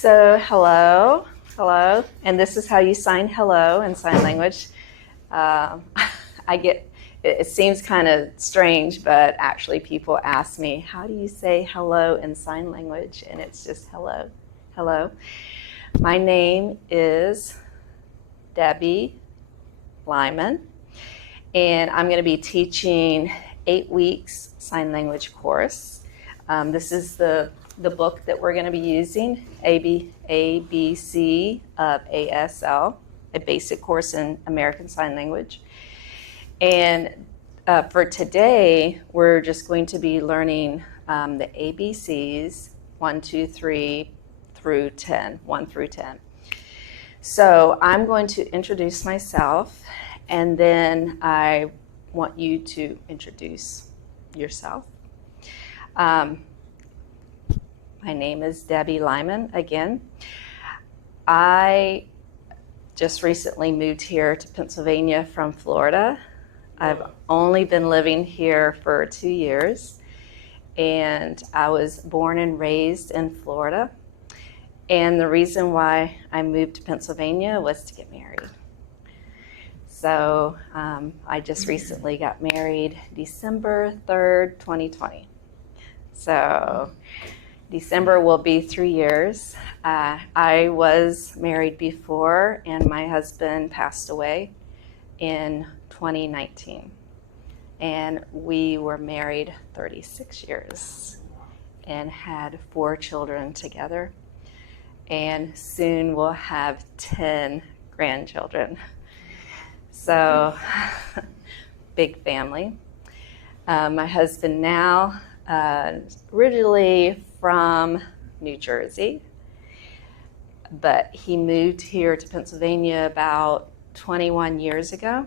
Hello, and this is how you sign hello in sign language. It seems kind of strange, but actually people ask me, how do you say hello in sign language? And it's just hello, hello. My name is Debbie Lyman, and I'm going to be teaching 8 weeks sign language course. This is the book that we're going to be using, ABC of ASL, a basic course in American Sign Language. And for today, we're just going to be learning the ABCs 1, 2, 3 through 10, 1 through 10. So I'm going to introduce myself, and then I want you to introduce yourself. My name is Debbie Lyman again. I just recently moved here to Pennsylvania from Florida. I've only been living here for 2 years, and I was born and raised in Florida. And the reason why I moved to Pennsylvania was to get married. So I just recently got married December 3rd, 2020. So December will be 3 years. I was married before, and my husband passed away in 2019. And we were married 36 years and had 4 children together. And soon we'll have 10 grandchildren. So, big family. My husband now, originally from New Jersey, but he moved here to Pennsylvania about 21 years ago,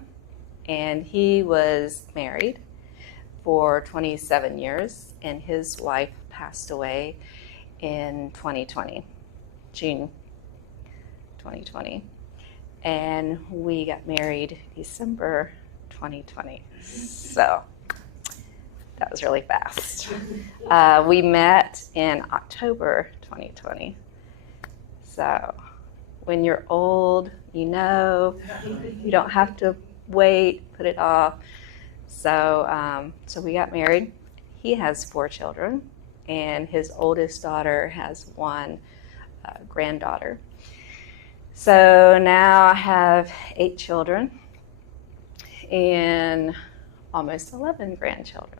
and he was married for 27 years, and his wife passed away in 2020, June 2020, and we got married December 2020. So that was really fast. We met in October 2020. So when you're old, you know, you don't have to wait, put it off. So we got married. He has 4 children, and his oldest daughter has 1 granddaughter. So now I have 8 children and almost 11 grandchildren.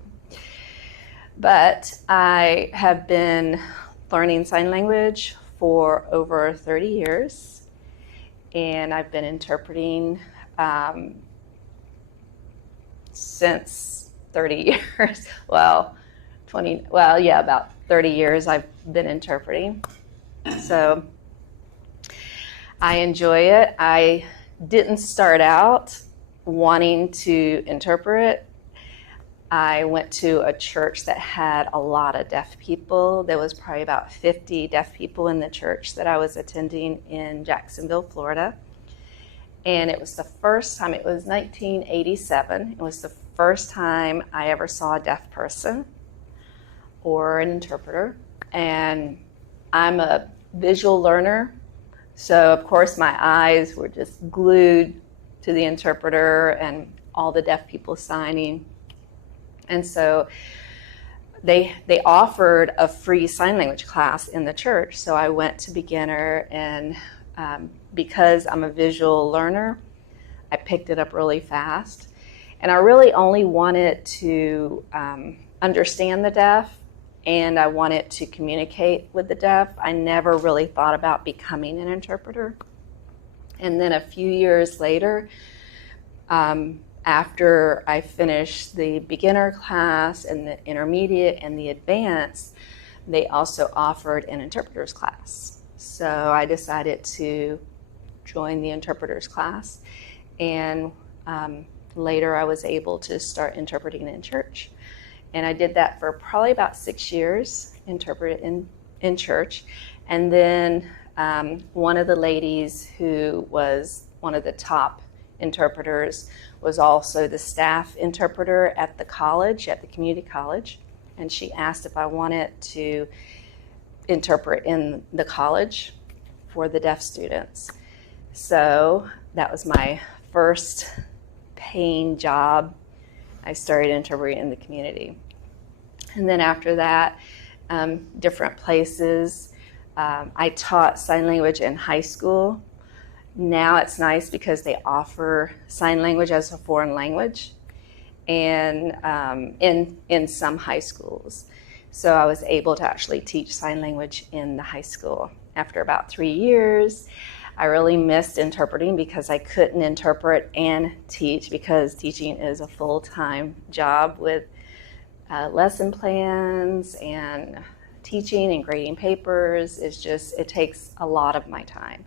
But I have been learning sign language for over 30 years, and I've been interpreting since 30 years. About 30 years I've been interpreting. So I enjoy it. I didn't start out wanting to interpret. I went to a church that had a lot of deaf people. There was probably about 50 deaf people in the church that I was attending in Jacksonville, Florida. And it was the first time, it was 1987. It was the first time I ever saw a deaf person or an interpreter. And I'm a visual learner. So of course my eyes were just glued to the interpreter and all the deaf people signing. And so they offered a free sign language class in the church. So I went to beginner, and because I'm a visual learner, I picked it up really fast. And I really only wanted to understand the deaf, and I wanted to communicate with the deaf. I never really thought about becoming an interpreter. And then a few years later, after I finished the beginner class and the intermediate and the advanced, they also offered an interpreter's class. So I decided to join the interpreter's class, and later I was able to start interpreting in church. And I did that for probably about 6 years, interpret in church. And then one of the ladies who was one of the top interpreters was also the staff interpreter at the college, at the community college. And she asked if I wanted to interpret in the college. for the deaf students. So that was my first paying job. I started interpreting in the community. And then after that, different places. I taught sign language in high school. Now it's nice because they offer sign language as a foreign language and in some high schools. So I was able to actually teach sign language in the high school. After about 3 years, I really missed interpreting because I couldn't interpret and teach because teaching is a full-time job with lesson plans and teaching and grading papers. It takes a lot of my time.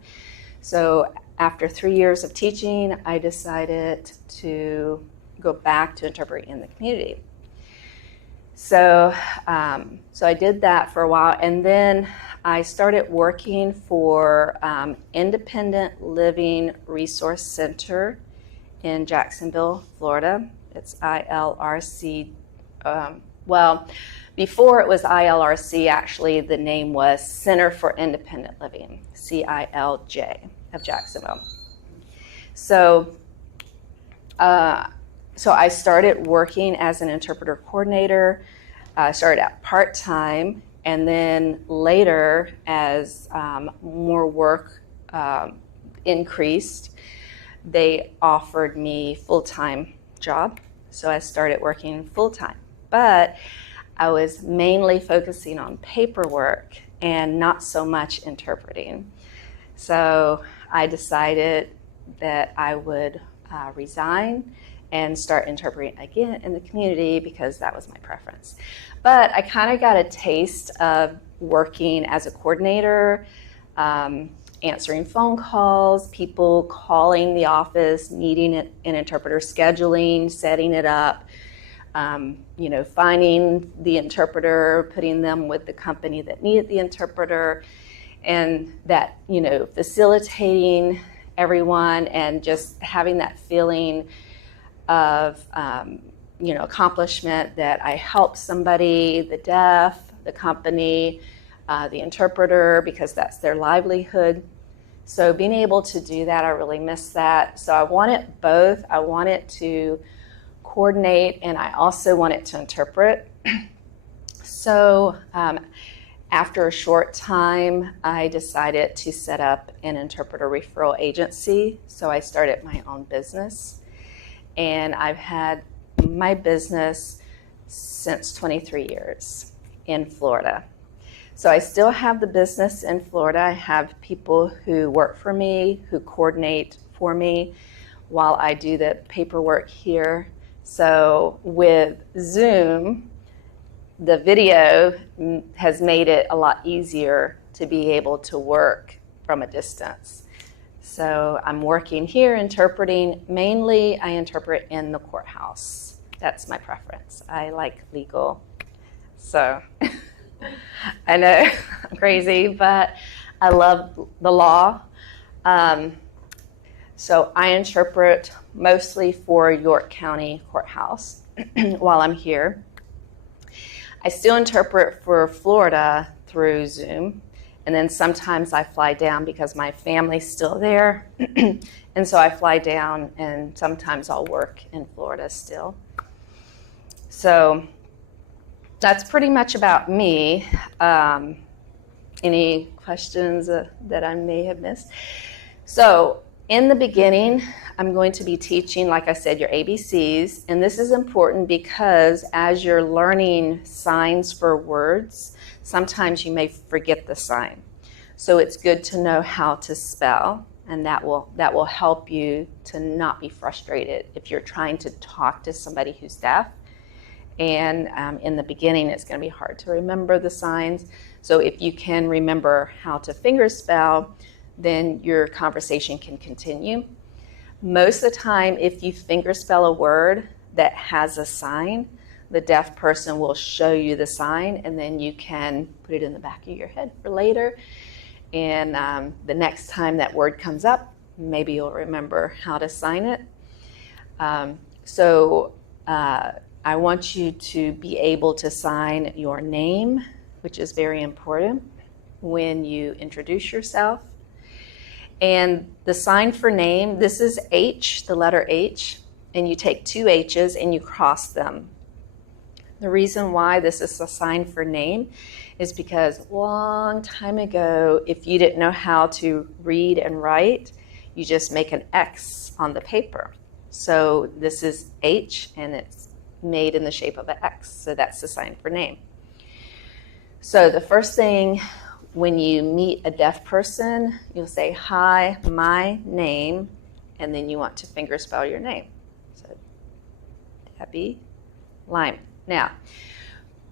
So after 3 years of teaching, I decided to go back to interpreting in the community. So I did that for a while, and then I started working for Independent Living Resource Center in Jacksonville, Florida. It's ILRC. Before it was ILRC, actually, the name was Center for Independent Living, CILJ of Jacksonville. So I started working as an interpreter coordinator. I started out part-time, and then later, as more work increased, they offered me full-time job. So I started working full-time. But I was mainly focusing on paperwork and not so much interpreting. So I decided that I would resign and start interpreting again in the community because that was my preference. But I kind of got a taste of working as a coordinator, answering phone calls, people calling the office, needing an interpreter, scheduling, setting it up, finding the interpreter, putting them with the company that needed the interpreter, and that, facilitating everyone and just having that feeling of, accomplishment that I helped somebody, the deaf, the company, the interpreter, because that's their livelihood. So being able to do that, I really miss that. So I wanted both. I wanted to coordinate, and I also wanted to interpret. So after a short time, I decided to set up an interpreter referral agency. So I started my own business, and I've had my business since 23 years in Florida. So I still have the business in Florida. I have people who work for me, who coordinate for me while I do the paperwork here. So with Zoom, the video has made it a lot easier to be able to work from a distance. So I'm working here interpreting. Mainly I interpret in the courthouse. That's my preference. I like legal. So I know I'm crazy, but I love the law. So I interpret mostly for York County Courthouse while I'm here. I still interpret for Florida through Zoom, and then sometimes I fly down because my family's still there, and so I fly down, and sometimes I'll work in Florida still. So that's pretty much about me. Any questions that I may have missed? So in the beginning, I'm going to be teaching, like I said, your ABCs, and this is important because as you're learning signs for words, sometimes you may forget the sign. So it's good to know how to spell, and that will help you to not be frustrated if you're trying to talk to somebody who's deaf. And in the beginning, it's going to be hard to remember the signs. So if you can remember how to fingerspell, then your conversation can continue. Most of the time, if you fingerspell a word that has a sign, the deaf person will show you the sign, and then you can put it in the back of your head for later. And the next time that word comes up, maybe you'll remember how to sign it. I want you to be able to sign your name, which is very important when you introduce yourself. And the sign for name, this is H, the letter H, and you take two H's and you cross them. The reason why this is a sign for name is because a long time ago, if you didn't know how to read and write, you just make an X on the paper. So this is H, and it's made in the shape of an X. So that's the sign for name. So the first thing, when you meet a deaf person, you'll say, "Hi, my name," and then you want to fingerspell your name. So Debbie Lyman. Now,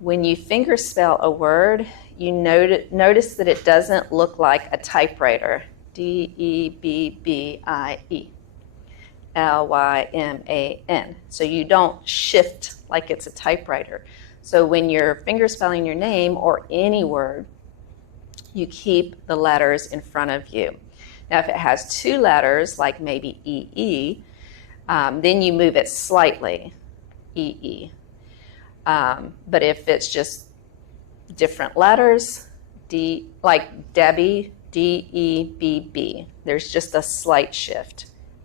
when you fingerspell a word, you notice that it doesn't look like a typewriter. D-E-B-B-I-E. L-Y-M-A-N. So you don't shift like it's a typewriter. So when you're fingerspelling your name or any word, you keep the letters in front of you. Now, if it has two letters, like maybe E-E, then you move it slightly, E-E. But if it's just different letters, D, like Debbie, D-E-B-B, there's just a slight shift,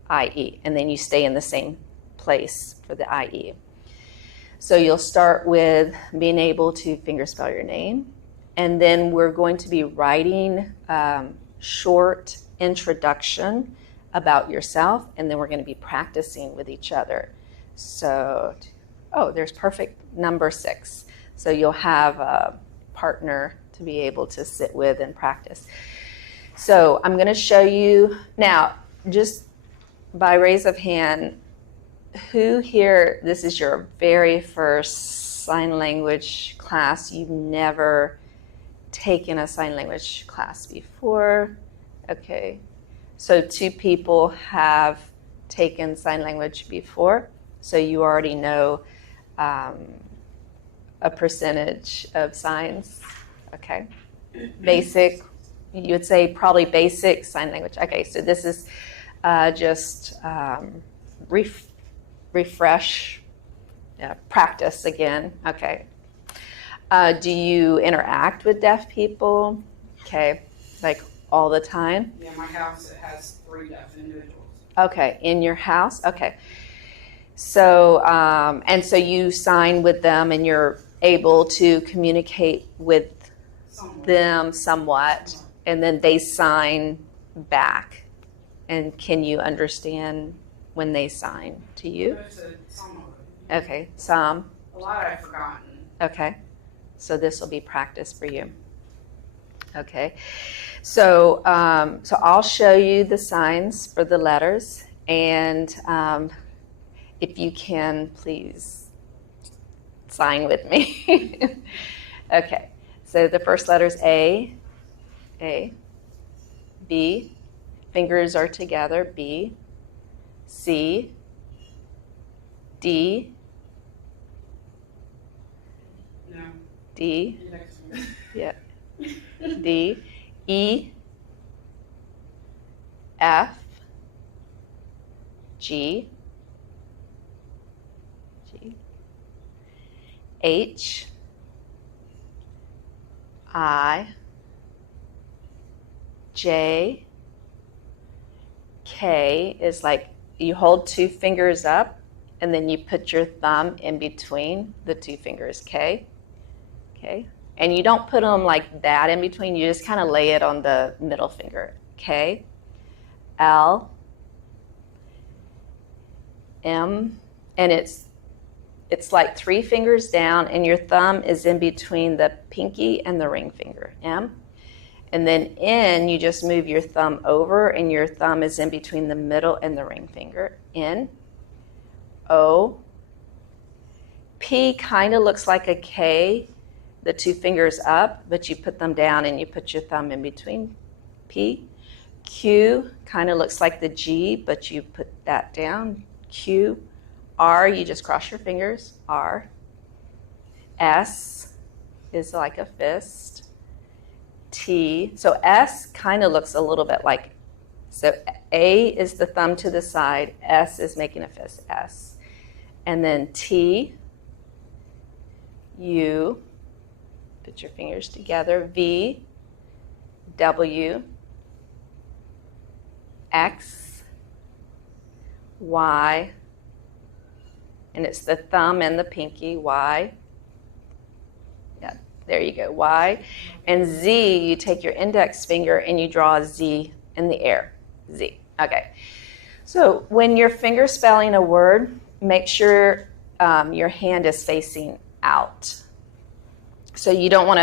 I-E, and then you stay in the same place for the I-E. So you'll start with being able to fingerspell your name, and then we're going to be writing short introduction about yourself, and then we're going to be practicing with each other. So, oh, there's perfect number 6. So you'll have a partner to be able to sit with and practice. So I'm going to show you now, just by raise of hand, who here, this is your very first sign language class? You've never taken a sign language class before? Okay. So 2 people have taken sign language before. So you already know a percentage of signs. Okay. Basic, you would say probably basic sign language. Okay, so this is just refresh, practice again. Okay. Do you interact with deaf people? Okay, like all the time? Yeah, my house has 3 deaf individuals. Okay, in your house? Okay. So, and so you sign with them and you're able to communicate with them somewhat, and then they sign back. And can you understand when they sign to you? Some of them. Okay, some. A lot I've forgotten. Okay, so this will be practice for you. Okay, so so I'll show you the signs for the letters, and if you can, please sign with me. Okay, so the first letter is A, B, fingers are together, B, C, D, No. D, Next one. yeah, D, E, F, G, H, I, J, K is like you hold 2 fingers up and then you put your thumb in between the 2 fingers, K, okay? And you don't put them like that in between, you just kind of lay it on the middle finger, K, L, M, and it's like 3 fingers down and your thumb is in between the pinky and the ring finger, M. And then N, you just move your thumb over and your thumb is in between the middle and the ring finger, N. O. P kind of looks like a K, the 2 fingers up, but you put them down and you put your thumb in between, P. Q kind of looks like the G, but you put that down, Q. R, you just cross your fingers, R. S is like a fist. T, so S kind of looks a little bit like, so A is the thumb to the side, S is making a fist, S. And then T, U, put your fingers together, V, W, X, Y, and it's the thumb and the pinky, Y. Yeah, there you go, Y. And Z, you take your index finger and you draw a Z in the air, Z. Okay. So when you're finger spelling a word, make sure your hand is facing out. So you don't want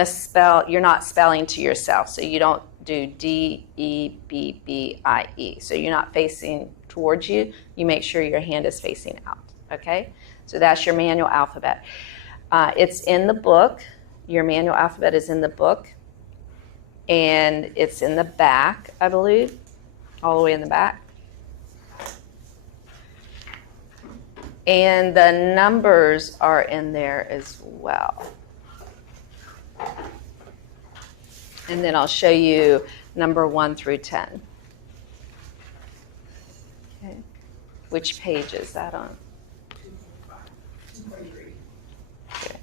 to spell, you're not spelling to yourself. So you don't do D, E, B, B, I, E. So you're not facing towards you. You make sure your hand is facing out, okay? So that's your manual alphabet. It's in the book. Your manual alphabet is in the book. And it's in the back, I believe, all the way in the back. And the numbers are in there as well. And then I'll show you number 1 through 10. Okay. Which page is that on? 243. Okay.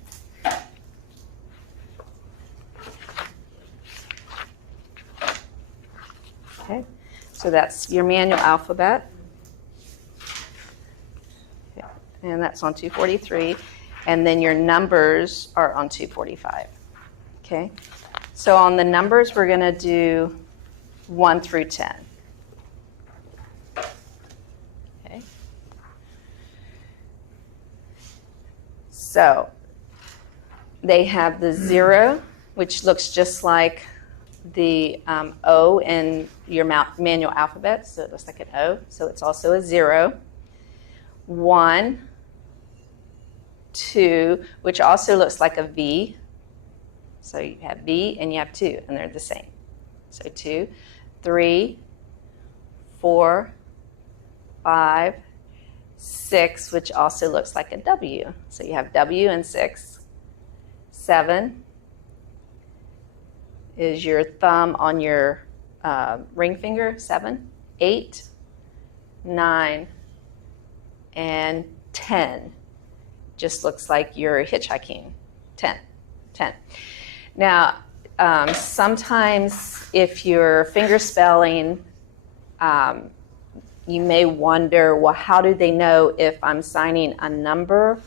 Okay. So that's your manual alphabet. Okay. And that's on 243. And then your numbers are on 245. Okay. So on the numbers, we're going to do 1 through 10. Okay. So they have the 0, which looks just like the O in your manual alphabet. So it looks like an O. So it's also a 0. 1, 2, which also looks like a V. So you have V and you have 2, and they're the same. So 2, 3, 4, 5, 6, which also looks like a W. So you have W and 6. 7 is your thumb on your ring finger, 7. 8, 9, and 10. Just looks like you're hitchhiking. 10. Now, sometimes if you're finger spelling, you may wonder, well, how do they know if I'm signing a number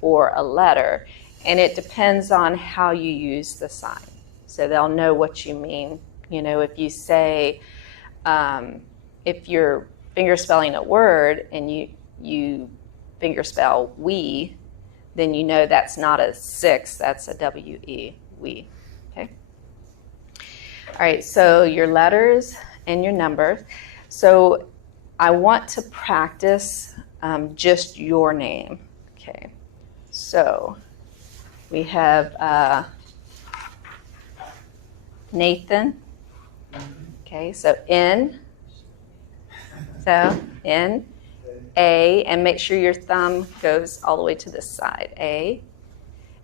or a letter? And it depends on how you use the sign. So they'll know what you mean. You know, if you say, if you're finger spelling a word and you finger spell we, then you know that's not a 6, that's a W-E, we, okay? All right, so your letters and your numbers. So I want to practice just your name, okay? So we have Nathan, okay, so N, A, and make sure your thumb goes all the way to the side, A.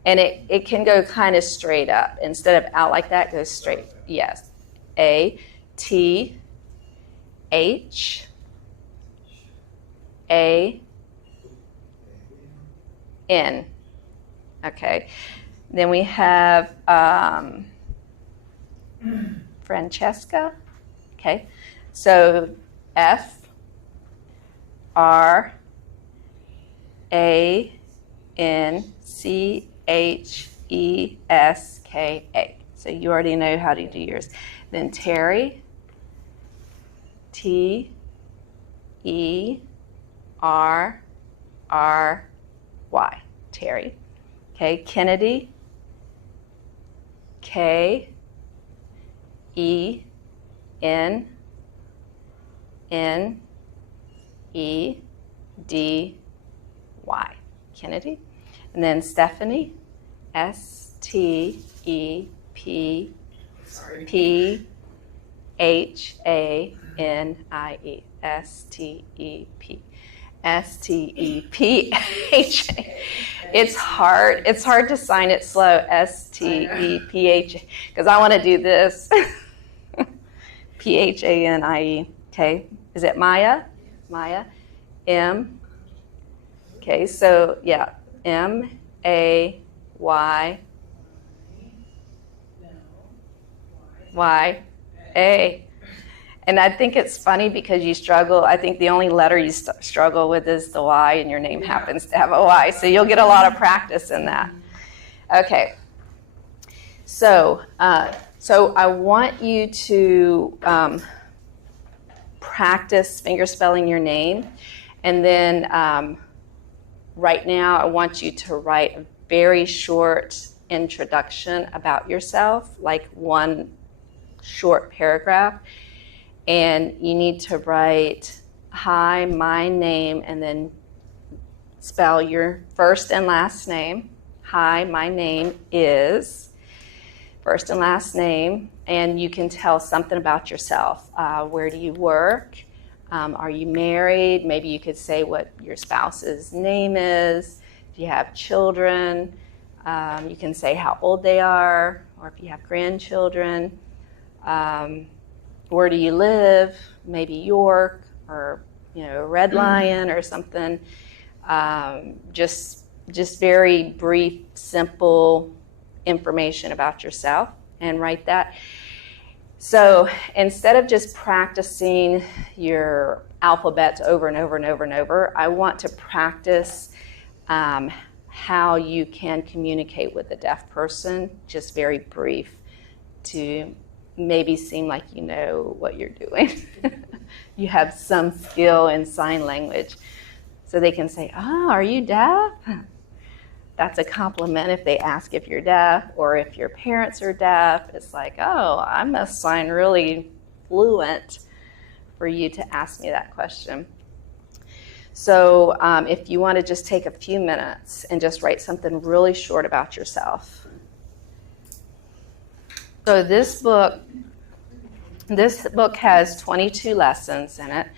And it can go kind of straight up. Instead of out like that, go straight, yes. A, T, H, A, N, okay. Then we have Francesca, okay. So F, R, A, N, C, H, E, S, K, A. So you already know how to do yours. Then Terry, T, E, R, R, Y, Terry. Okay, Kennedy, K, E, N, N, E, D, Y, Kennedy. And then Stephanie, S, T, E, P, P, H, A, N, I, E, S, T, E, P, S, T, E, P, H, A. It's hard to sign it slow, S, T, E, P, H, because I want to do this. P, H, A, N, I, E, okay. Is it Maya? Maya, M, okay, so yeah, M, A, Y, Y, A. And I think it's funny because you struggle. I think the only letter you struggle with is the Y, and your name happens to have a Y. So you'll get a lot of practice in that. Okay. So I want you to practice finger spelling your name. And then right now I want you to write a very short introduction about yourself, like one short paragraph. And you need to write, hi, my name, and then spell your first and last name. Hi, my name is, first and last name, and you can tell something about yourself. Where do you work? Are you married? Maybe you could say what your spouse's name is. Do you have children? You can say how old they are, or if you have grandchildren. Where do you live? Maybe York, or Red Lion or something. Just very brief, simple information about yourself, and write that. So instead of just practicing your alphabets over and over and over and over, I want to practice how you can communicate with a deaf person, just very brief, to maybe seem like you know what you're doing. You have some skill in sign language. So they can say, oh, are you deaf? That's a compliment if they ask if you're deaf, or if your parents are deaf. It's like, oh, I must sign really fluent for you to ask me that question. So if you want to just take a few minutes and just write something really short about yourself. So this book has 22 lessons in it,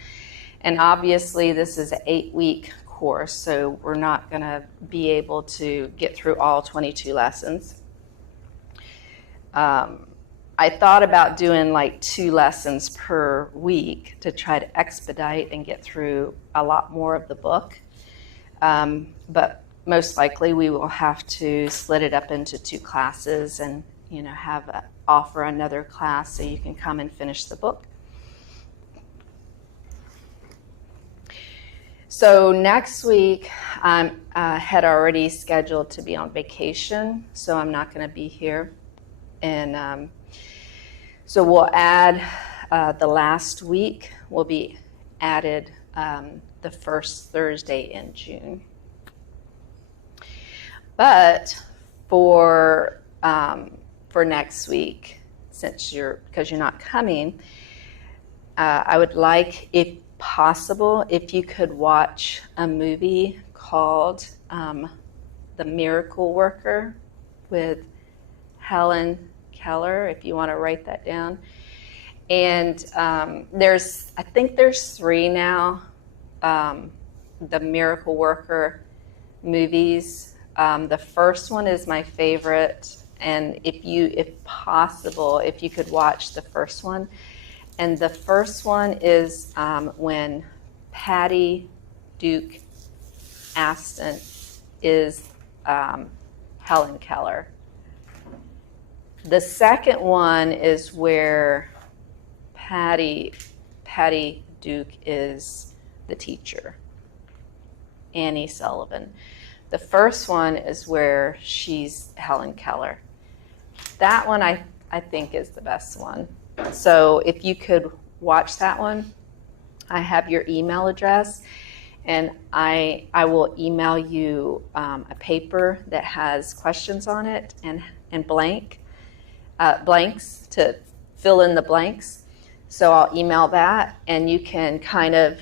and obviously this is an 8-week course, so we're not going to be able to get through all 22 lessons. I thought about doing like 2 lessons per week to try to expedite and get through a lot more of the book, but most likely we will have to split it up into 2 classes and offer another class so you can come and finish the book. So next week, I had already scheduled to be on vacation, so I'm not going to be here. And so we'll add the last week will be added the first Thursday in June. But for next week, because you're not coming, I would like, if possible, if you could watch a movie called The Miracle Worker with Helen Keller, if you want to write that down. And I think there's 3 now, The Miracle Worker movies. The first one is my favorite, and if possible, if you could watch the first one. And the first one is when Patty Duke Aston is Helen Keller. The second one is where Patty Duke is the teacher, Annie Sullivan. The first one is where she's Helen Keller. That one I think is the best one. So if you could watch that one, I have your email address, and I will email you a paper that has questions on it and blanks to fill in the blanks. So I'll email that, and you can kind of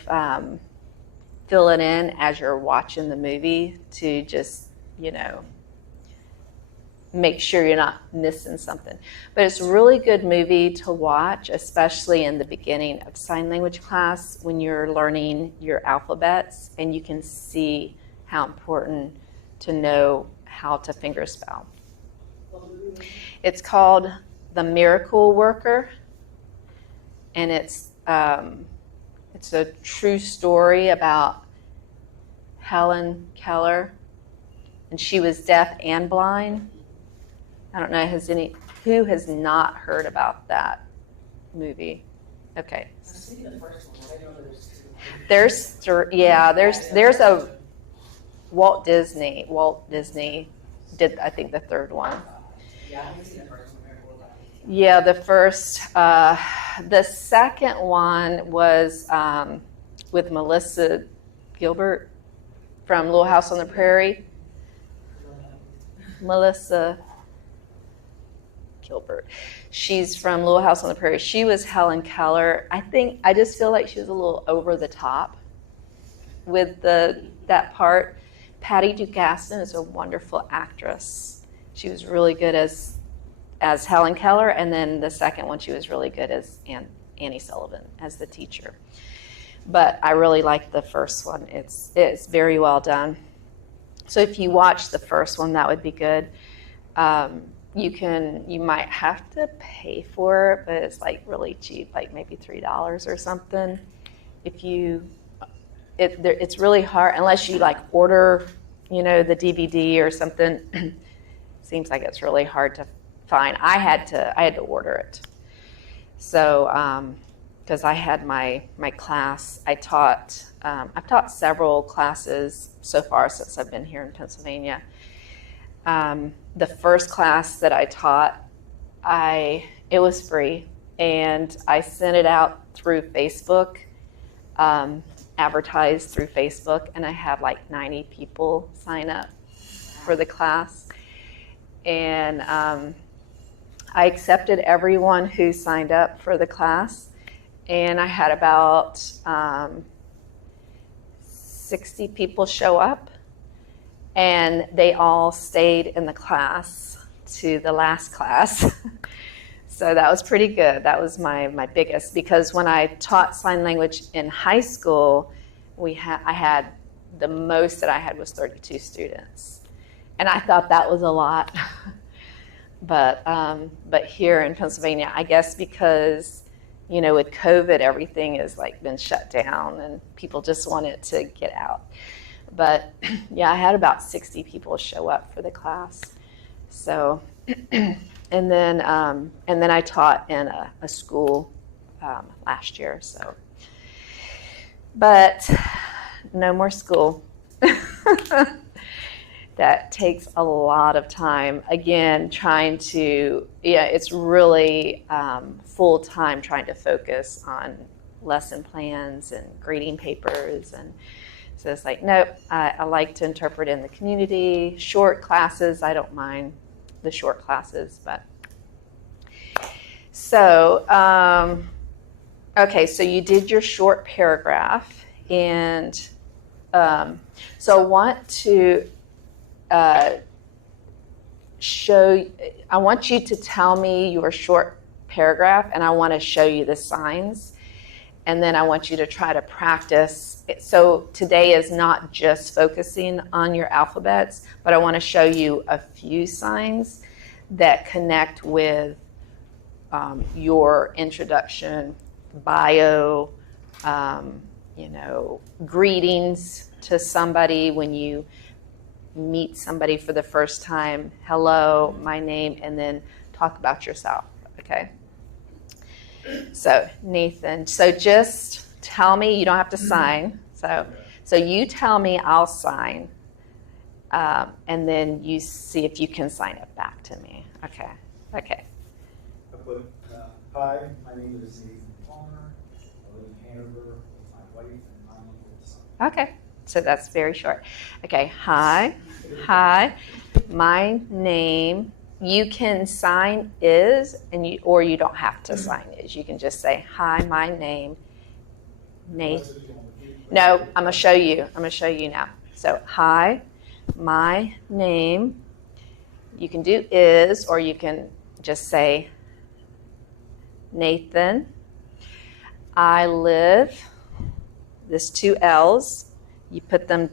fill it in as you're watching the movie to just, make sure you're not missing something. But it's a really good movie to watch, especially in the beginning of sign language class when you're learning your alphabets, and you can see how important to know how to fingerspell. It's called The Miracle Worker, and it's a true story about Helen Keller, and she was deaf and blind. I don't know, who has not heard about that movie? Okay. I was thinking the first one, I didn't know there was two. There's a Walt Disney did, I think, the third one. Yeah, I haven't seen the first one, very cool about it. Yeah, the second one was with Melissa Gilbert from Little House on the Prairie. Melissa Gilbert. She's from Little House on the Prairie. She was Helen Keller. I just feel like she was a little over the top with that part. Patty Dugaston is a wonderful actress. She was really good as Helen Keller, and then the second one she was really good as Annie Sullivan as the teacher. But I really like the first one. It's very well done. So if you watch the first one, that would be good. You might have to pay for it, but it's like really cheap, like maybe $3 or something. It's really hard unless you like order, the DVD or something. Seems like it's really hard to find. I had to order it. So because I had my class, I've taught several classes so far since I've been here in Pennsylvania. The first class that I taught, it was free, and I sent it out through Facebook, advertised through Facebook, and I had like 90 people sign up for the class. And I accepted everyone who signed up for the class, and I had about 60 people show up, and they all stayed in the class to the last class. So that was pretty good. That was my biggest, because when I taught sign language in high school, I had the most that I had was 32 students, and I thought that was a lot. But here in Pennsylvania, I guess because with COVID, everything has like been shut down, and people just wanted to get out. But yeah, I had about 60 people show up for the class. So, and then I taught in a school last year. So, but no more school. That takes a lot of time. Again, it's really full time trying to focus on lesson plans and grading papers. And so it's like, nope, I like to interpret in the community. Short classes, I don't mind the short classes, but. So, okay, so you did your short paragraph, and so I want to I want you to tell me your short paragraph, and I want to show you the signs, and then I want you to try to practice. So today is not just focusing on your alphabets, but I want to show you a few signs that connect with your introduction, bio, greetings to somebody when you meet somebody for the first time. Hello, my name, and then talk about yourself, okay? So, Nathan, so just tell me, you don't have to sign. So you tell me, I'll sign, and then you see if you can sign it back to me. Okay. I put, hi, my name is Nathan Palmer. I live in Hanover with my wife and 9-year-old son. Okay, so that's very short. Okay, hi, my name. You can sign is, or you don't have to sign is. You can just say, hi, my name, Nathan. No, I'm gonna show you. Now. So, hi, my name. You can do is, or you can just say, Nathan. I live. There's 2 L's. You put them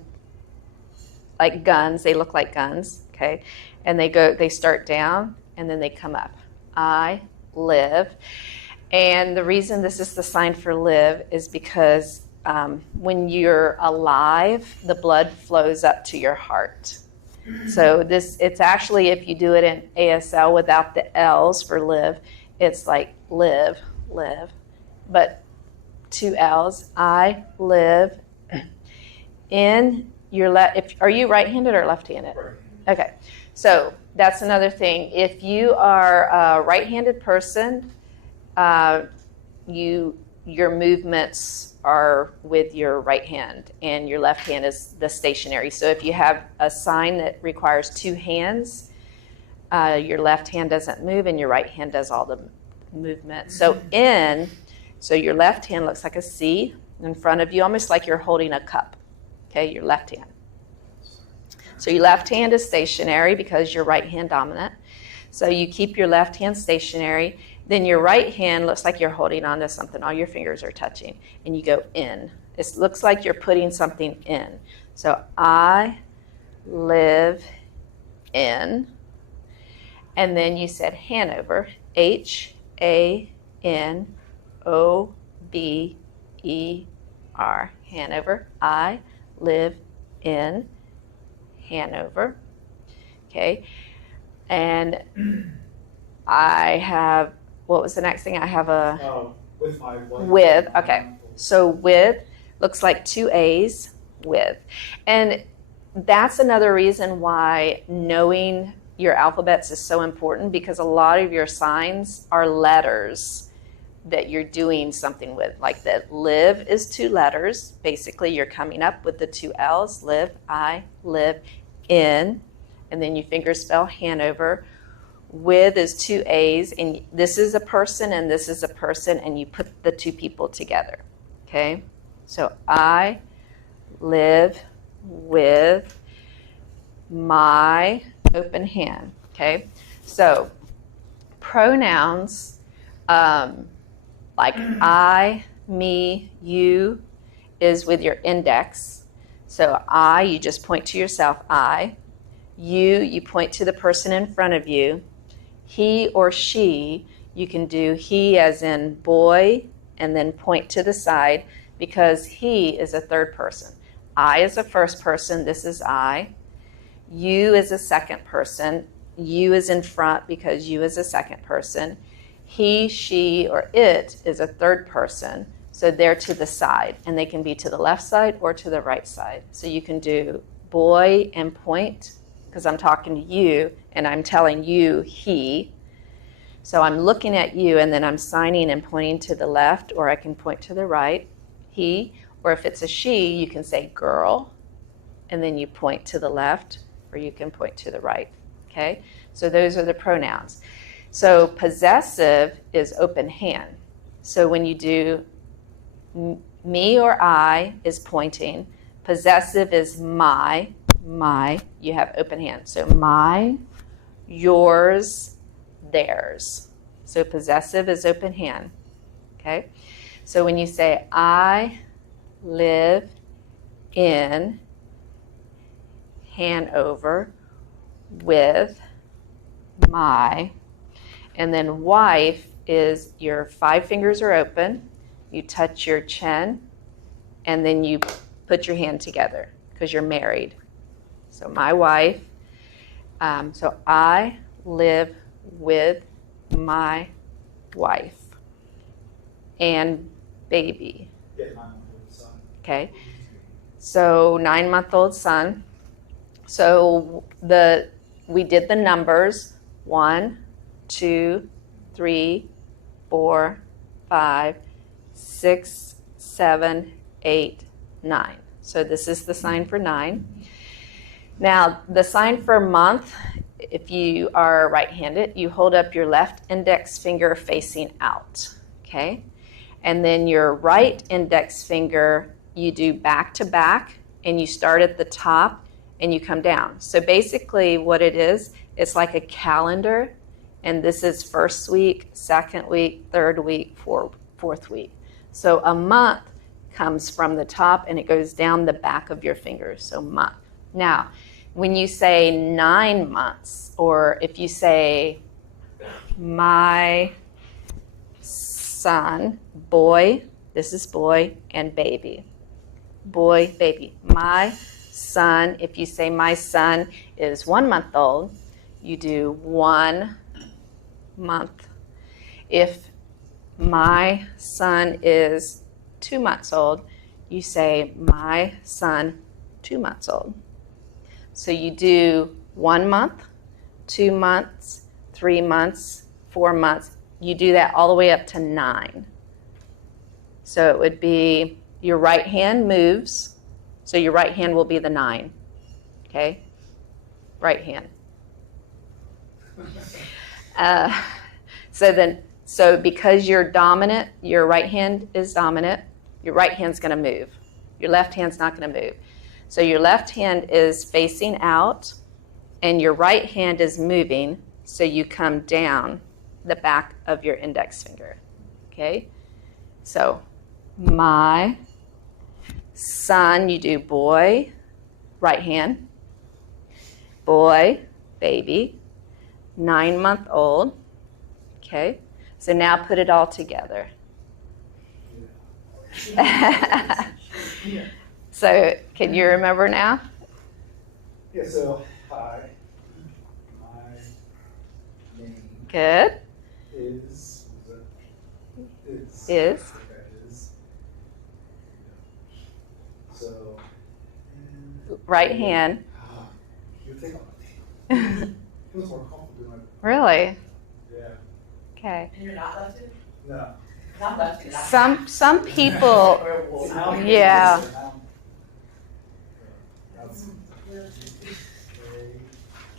like guns. They look like guns, okay? And they start down, and then they come up. I live. And the reason this is the sign for live is because when you're alive, the blood flows up to your heart. So it's actually, if you do it in ASL without the L's for live, it's like live, but 2 L's. I live in your left. Are you right-handed or left-handed? Right. Okay, so that's another thing. If you are a right-handed person, your movements are with your right hand, and your left hand is the stationary. So if you have a sign that requires 2 hands, your left hand doesn't move, and your right hand does all the movement. So so your left hand looks like a C in front of you, almost like you're holding a cup. Okay, your left hand. So your left hand is stationary because you're right hand dominant. So you keep your left hand stationary. Then your right hand looks like you're holding onto something. All your fingers are touching, and you go in. It looks like you're putting something in. So I live in, and then you said Hanover, Hanober, Hanover. I live in Hanover. Okay, and I have, what was the next thing? I have With my wife. with, okay. So with looks like 2 A's, with. And that's another reason why knowing your alphabets is so important, because a lot of your signs are letters that you're doing something with. Like that live is 2 letters. Basically, you're coming up with the 2 L's, live, I live in, and then you finger spell Hanover. With is 2 A's, and this is a person and this is a person, and you put the 2 people together. Okay? So I live with my open hand. Okay? So pronouns like I, me, you is with your index. So I, you just point to yourself, I. You point to the person in front of you. He or she, you can do he as in boy and then point to the side, because he is a third person. I is a first person, this is I. You is a second person. You is in front because you is a second person. He, she, or it is a third person, so they're to the side, and they can be to the left side or to the right side. So you can do boy and point, because I'm talking to you and I'm telling you he. So I'm looking at you and then I'm signing and pointing to the left, or I can point to the right, he. Or if it's a she, you can say girl, and then you point to the left, or you can point to the right. Okay? So those are the pronouns. So possessive is open hand. So when you do me or I is pointing, possessive is my, you have open hand. So my, yours, theirs. So possessive is open hand. Okay? So when you say I live in Hanover with my, and then wife is your 5 fingers are open, you touch your chin, and then you put your hand together because you're married. So my wife. So I live with my wife and baby. Yeah, 9-month-old son. Okay. So 9-month-old son. So we did the numbers 1, 2, 3, 4, 5, 6, 7, 8, 9. So this is the sign for 9. Now, the sign for month, if you are right-handed, you hold up your left index finger facing out, okay? And then your right index finger, you do back to back, and you start at the top and you come down. So basically what it is, it's like a calendar, and this is first week, second week, third week, fourth week. So a month comes from the top and it goes down the back of your fingers, so month. Now, when you say 9 months, or if you say my son, boy, this is boy, and baby. Boy, baby. My son, if you say my son is 1 month old, you do 1 month. If my son is 2 months old, you say my son 2 months old. So you do 1 month, 2 months, 3 months, 4 months. You do that all the way up to 9. So it would be your right hand moves. So your right hand will be the 9. Okay? Right hand. So because you're dominant, your right hand is dominant, your right hand's going to move. Your left hand's not going to move. So your left hand is facing out, and your right hand is moving, so you come down the back of your index finger. Okay? So my son, you do boy, right hand, boy, baby, 9-month-old. Okay? So now put it all together. So can you remember now? Yeah, so hi, my name Good. is. Is. Okay, is. So. Right hand. You think it feels more comfortable doing it. Really? Yeah. Okay. And you're not lefted? No. Not lefted. Some people, Or a wolf. Yeah.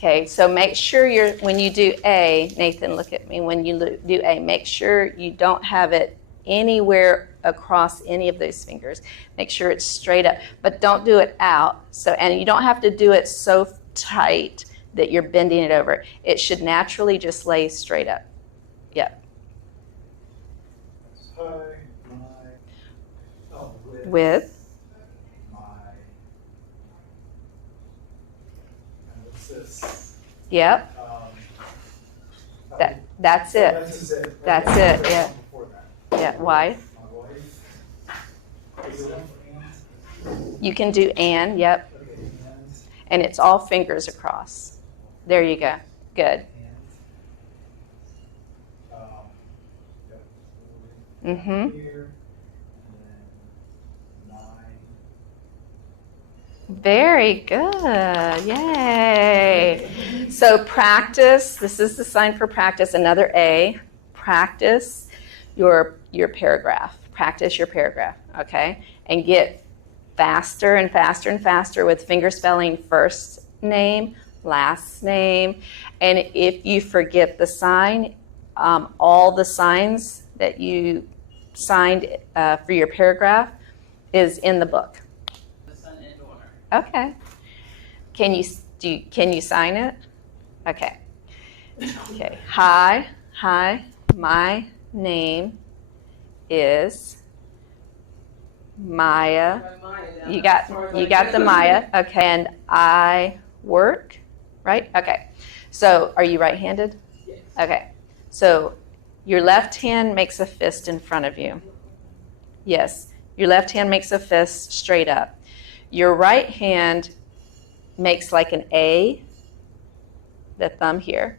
okay, so make sure when you do A, Nathan, look at me, when you do A, make sure you don't have it anywhere across any of those fingers. Make sure it's straight up, but don't do it out. And you don't have to do it so tight that you're bending it over. It should naturally just lay straight up. Yep. Hi, my. With. My. And what's this? Yep. That's it. That's just it. That's it, yeah. Before that. Yeah. Why? My wife. Is it one for and? You can do and. Yep. Okay, and. And it's all fingers across. There you go. Good. Yep. Mm-hmm. Here, and then 9. Very good. Yay. So practice. This is the sign for practice. Another A. Practice your paragraph. Practice your paragraph. Okay? And get faster and faster and faster with finger spelling first name, last name. And if you forget the sign, all the signs that you signed for your paragraph is in the book. The son and daughter. Okay. Can you sign it? Okay. Okay. Hi, my name is Maya. You got the Maya. Okay. And I work, right? Okay. So are you right-handed? Yes. Okay. So your left hand makes a fist in front of you. Yes. Your left hand makes a fist straight up. Your right hand makes like an A, the thumb here,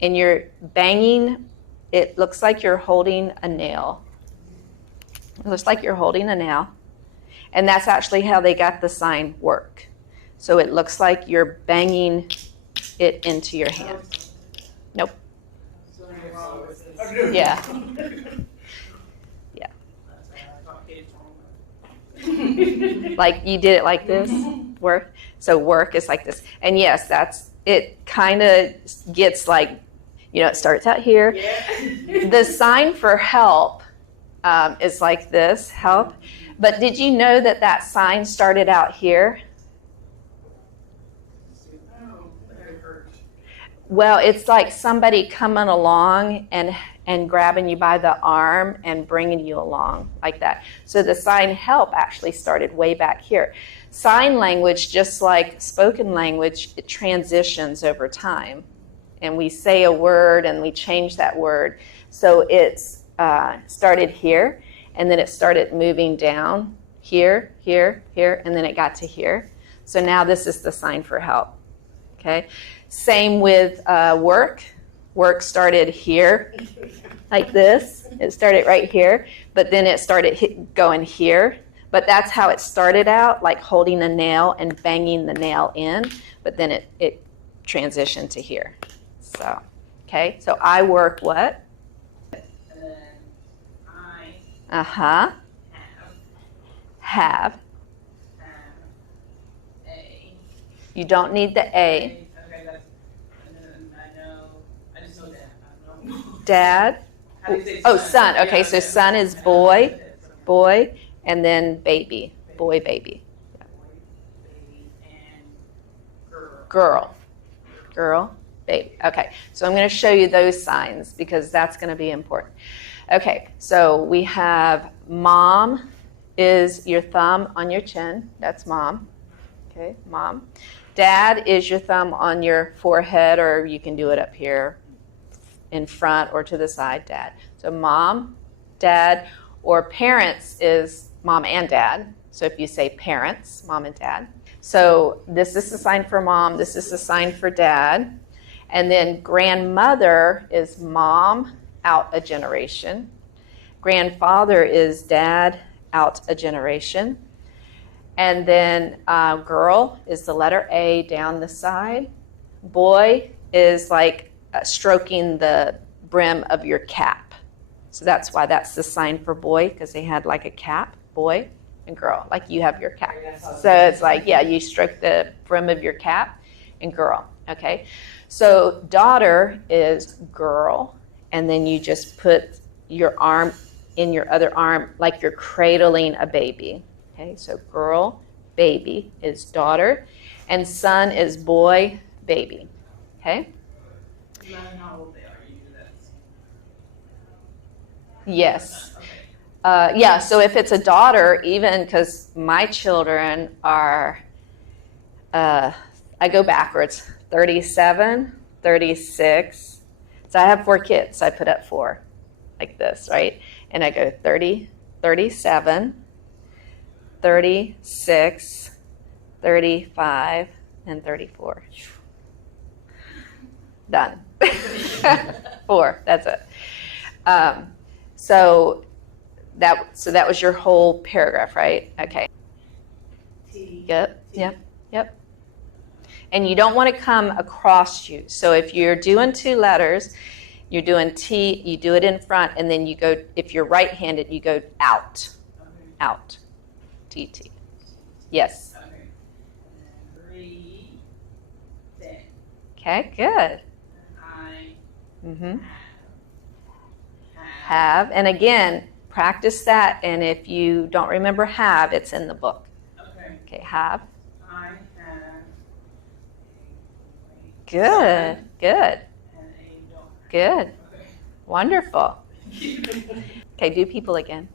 and you're banging. It looks like you're holding a nail. It looks like you're holding a nail. And that's actually how they got the sign work. So it looks like you're banging it into your hand. Nope. Yeah. Yeah. Like you did it like this, work. So work is like this. And yes, it kind of gets like, it starts out here. Yeah. The sign for help is like this, help. But did you know that sign started out here? Well, it's like somebody coming along and grabbing you by the arm and bringing you along like that. So the sign help actually started way back here. Sign language, just like spoken language, it transitions over time. And we say a word and we change that word. So it's started here, and then it started moving down here, here, here, and then it got to here. So now this is the sign for help. Okay. Same with work. work started here, like this. It started right here, but then it started going here. But that's how it started out, like holding a nail and banging the nail in, but then it transitioned to here. So, okay, so I work what? And then I Uh-huh. Have. A. You don't need the A. Okay, that's, and then I just know that. I don't know. Dad. How do you say Oh, son. Okay, Yeah, so okay. son is boy, boy, and then baby, boy, baby. Boy, baby, and girl. Girl, girl, baby. Okay, so I'm going to show you those signs because that's going to be important. Okay, so we have mom is your thumb on your chin. That's mom. Okay, mom. Dad is your thumb on your forehead, or you can do it up here in front or to the side, dad. So mom, dad, or parents is mom and dad. So if you say parents, mom and dad. So this is the sign for mom, this is the sign for dad. And then grandmother is mom out a generation. Grandfather is dad out a generation. And then girl is the letter A down the side. Boy is like stroking the brim of your cap. So that's why that's the sign for boy, because they had like a cap, boy and girl, like you have your cap. So it's like, yeah, you stroke the brim of your cap and girl, okay? So daughter is girl, and then you just put your arm in your other arm like you're cradling a baby, okay? So girl, baby is daughter, and son is boy, baby, okay? No matter how old they are, you do that. Yes. Okay. Yeah, so if it's a daughter, even because my children are, I go backwards, 37, 36. So I have 4 kids, so I put up 4 like this, right? And I go 30, 37, 36, 35, and 34. Done. 4, that's it. So that was your whole paragraph, right? Okay. T. Yep. And you don't want to come across you. So if you're doing 2 letters, you're doing T, you do it in front, and then you go, if you're right-handed, you go out. Okay. Out. TT. Yes. Okay. And then 3, 10. Okay, good. I Mm-hmm. have. Have. And again, practice that, and if you don't remember have, it's in the book. Okay. Okay, have. I have. Good. Good. And a daughter. Good. Okay. Wonderful. Okay, do people again.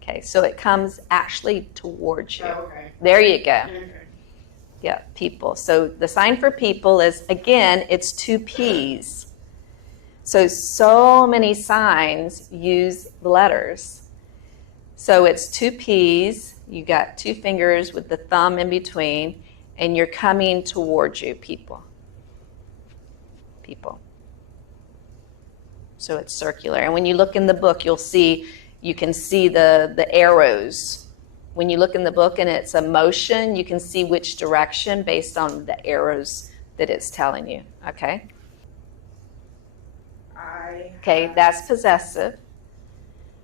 Okay, so it comes actually towards you. Oh, okay. There you go. Okay. Yeah, people. So the sign for people is, again, it's 2 P's. So many signs use letters. So it's 2 P's. You got 2 fingers with the thumb in between, and you're coming towards you, people. People. So it's circular. And when you look in the book, you can see the arrows. When you look in the book and it's a motion, you can see which direction based on the arrows that it's telling you, okay? Okay, that's possessive.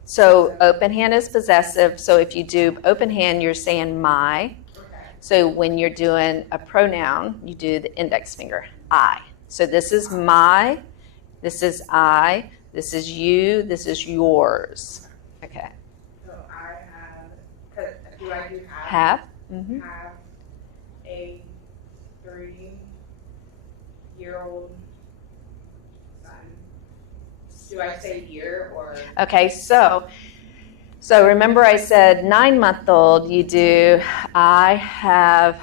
So open hand is possessive. So if you do open hand, you're saying my. Okay. So when you're doing a pronoun, you do the index finger, I. So this is my, this is I, this is you, this is yours. Okay. So I have, do I do have? Have. Mm-hmm. Have a 3-year-old son. Do I say year or? Okay, so remember I said 9-month-old, you do, I have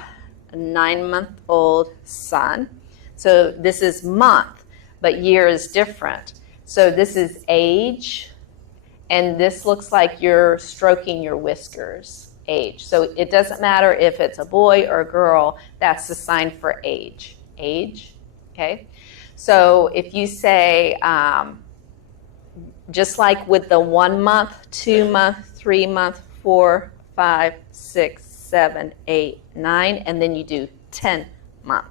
a 9-month-old son. So this is month, but year is different. So this is age, and this looks like you're stroking your whiskers, age. So it doesn't matter if it's a boy or a girl, that's the sign for age, okay? So if you say, just like with the 1 month, 2 month, 3 month, 4, 5, 6, 7, 8, 9, and then you do 10 month.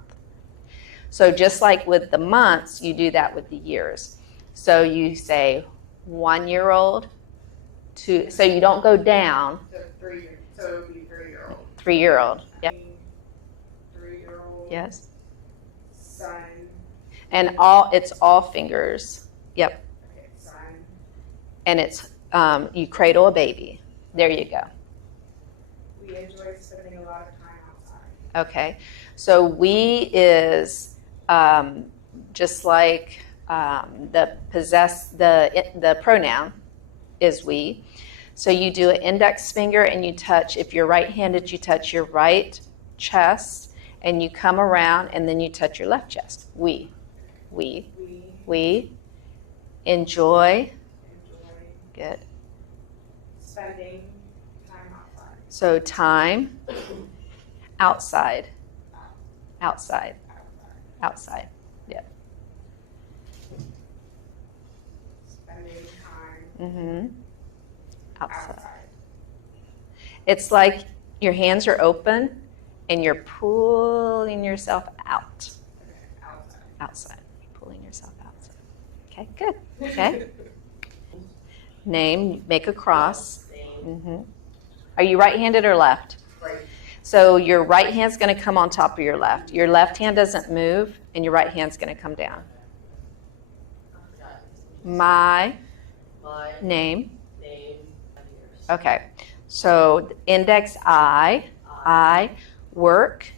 So just like with the months, you do that with the years. So you say 1-year-old, so you don't go down. So 3 years. So it would be 3-year-old. 3-year-old. Yep. 3-year-old. Yes. Son. And it's all fingers. Yep. Okay, son. And it's you cradle a baby. There you go. We enjoy spending a lot of time outside. Okay. So we is just like the pronoun is we. So you do an index finger and you touch, if you're right-handed, you touch your right chest and you come around and then you touch your left chest. We enjoy. Good. Spending time outside. So time, outside. Yep. Spending time Mm-hmm. Outside. outside. It's like your hands are open and you're pulling yourself out. Okay, outside. Outside. You're pulling yourself outside. Okay, good. Okay. Name, make a cross. Mm-hmm. Are you right-handed or left? Right. So your right hand's going to come on top of your left. Your left hand doesn't move, and your right hand's going to come down. My name. Okay. So index I work.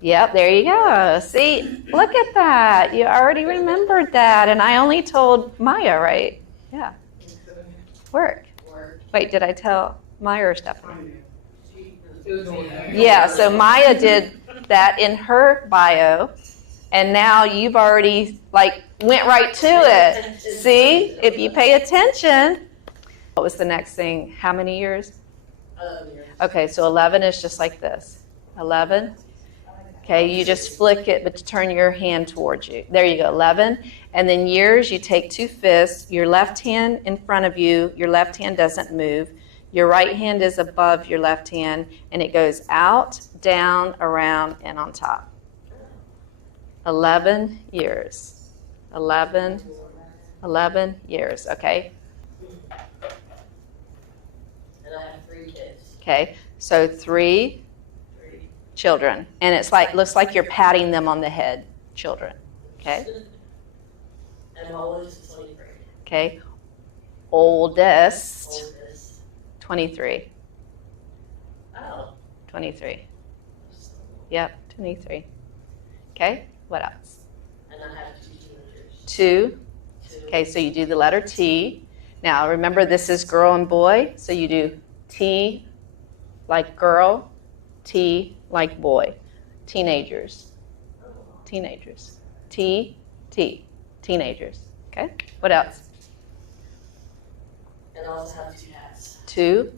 Yep, there you go. See, look at that. You already remembered that, and I only told Maya, right? Yeah. Work. Wait, did I tell Maya or Stephanie? Yeah, so Maya did that in her bio, and now you've already went right to it. See, if you pay attention. What was the next thing? How many years? 11 years. Okay, so 11 is just like this. 11. Okay, you just flick it, but turn your hand towards you. There you go, 11. And then years, you take 2 fists, your left hand in front of you, your left hand doesn't move. Your right hand is above your left hand, and it goes out, down, around, and on top. 11 years. 11 years, okay? And I have 3 kids. Okay, so 3 children. And looks like you're patting them on the head, children. Okay? And my oldest is 23. Okay. Oldest, Oldest. 23. Oh. 23. Yep, 23. Okay, what else? And I have 2 teenagers. 2. 2. Okay, so you do the letter T. Now remember, this is girl and boy, so you do T like girl, T like boy. Teenagers. Oh. Teenagers. T, teenagers. Okay, what else? And I also have 2 cats. 2,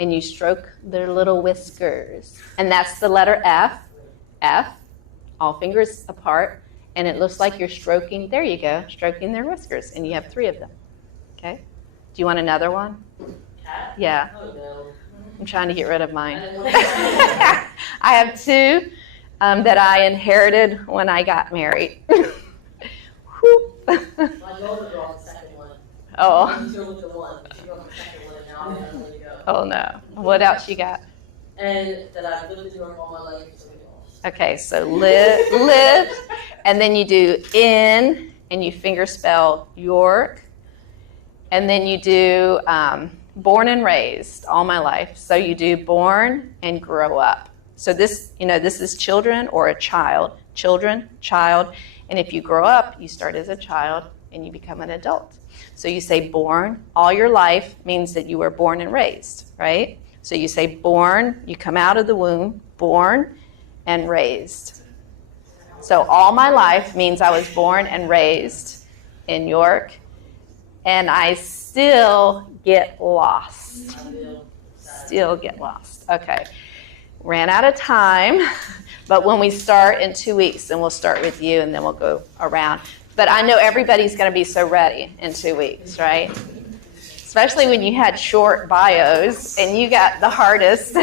and you stroke their little whiskers. And that's the letter F. F, all fingers apart, and it looks like you're stroking, there you go, stroking their whiskers, and you have 3 of them. Okay? Do you want another one? Cat? Yeah, Oh, no. I'm trying to get rid of mine. I didn't know. I have 2 that I inherited when I got married. Whoop. My daughter brought the second one. Oh. I'm still with the one. She brought the second one, and now I have one to go. Oh no. What else you got? And that I've lived in New York all my life, so we lost. Okay, so live, and then you do in, and you finger spell York, and then you do born and raised all my life. So you do born and grow up. So this is children or a child. Children, child, and if you grow up, you start as a child and you become an adult. So you say born, all your life means that you were born and raised, right? So you say born, you come out of the womb, born and raised. So all my life means I was born and raised in York, and I still get lost. I feel sad. Still get lost. Okay. Ran out of time, But when we start in 2 weeks, then we'll start with you, and then we'll go around. But I know everybody's going to be so ready in 2 weeks, right? Especially when you had short bios and you got the hardest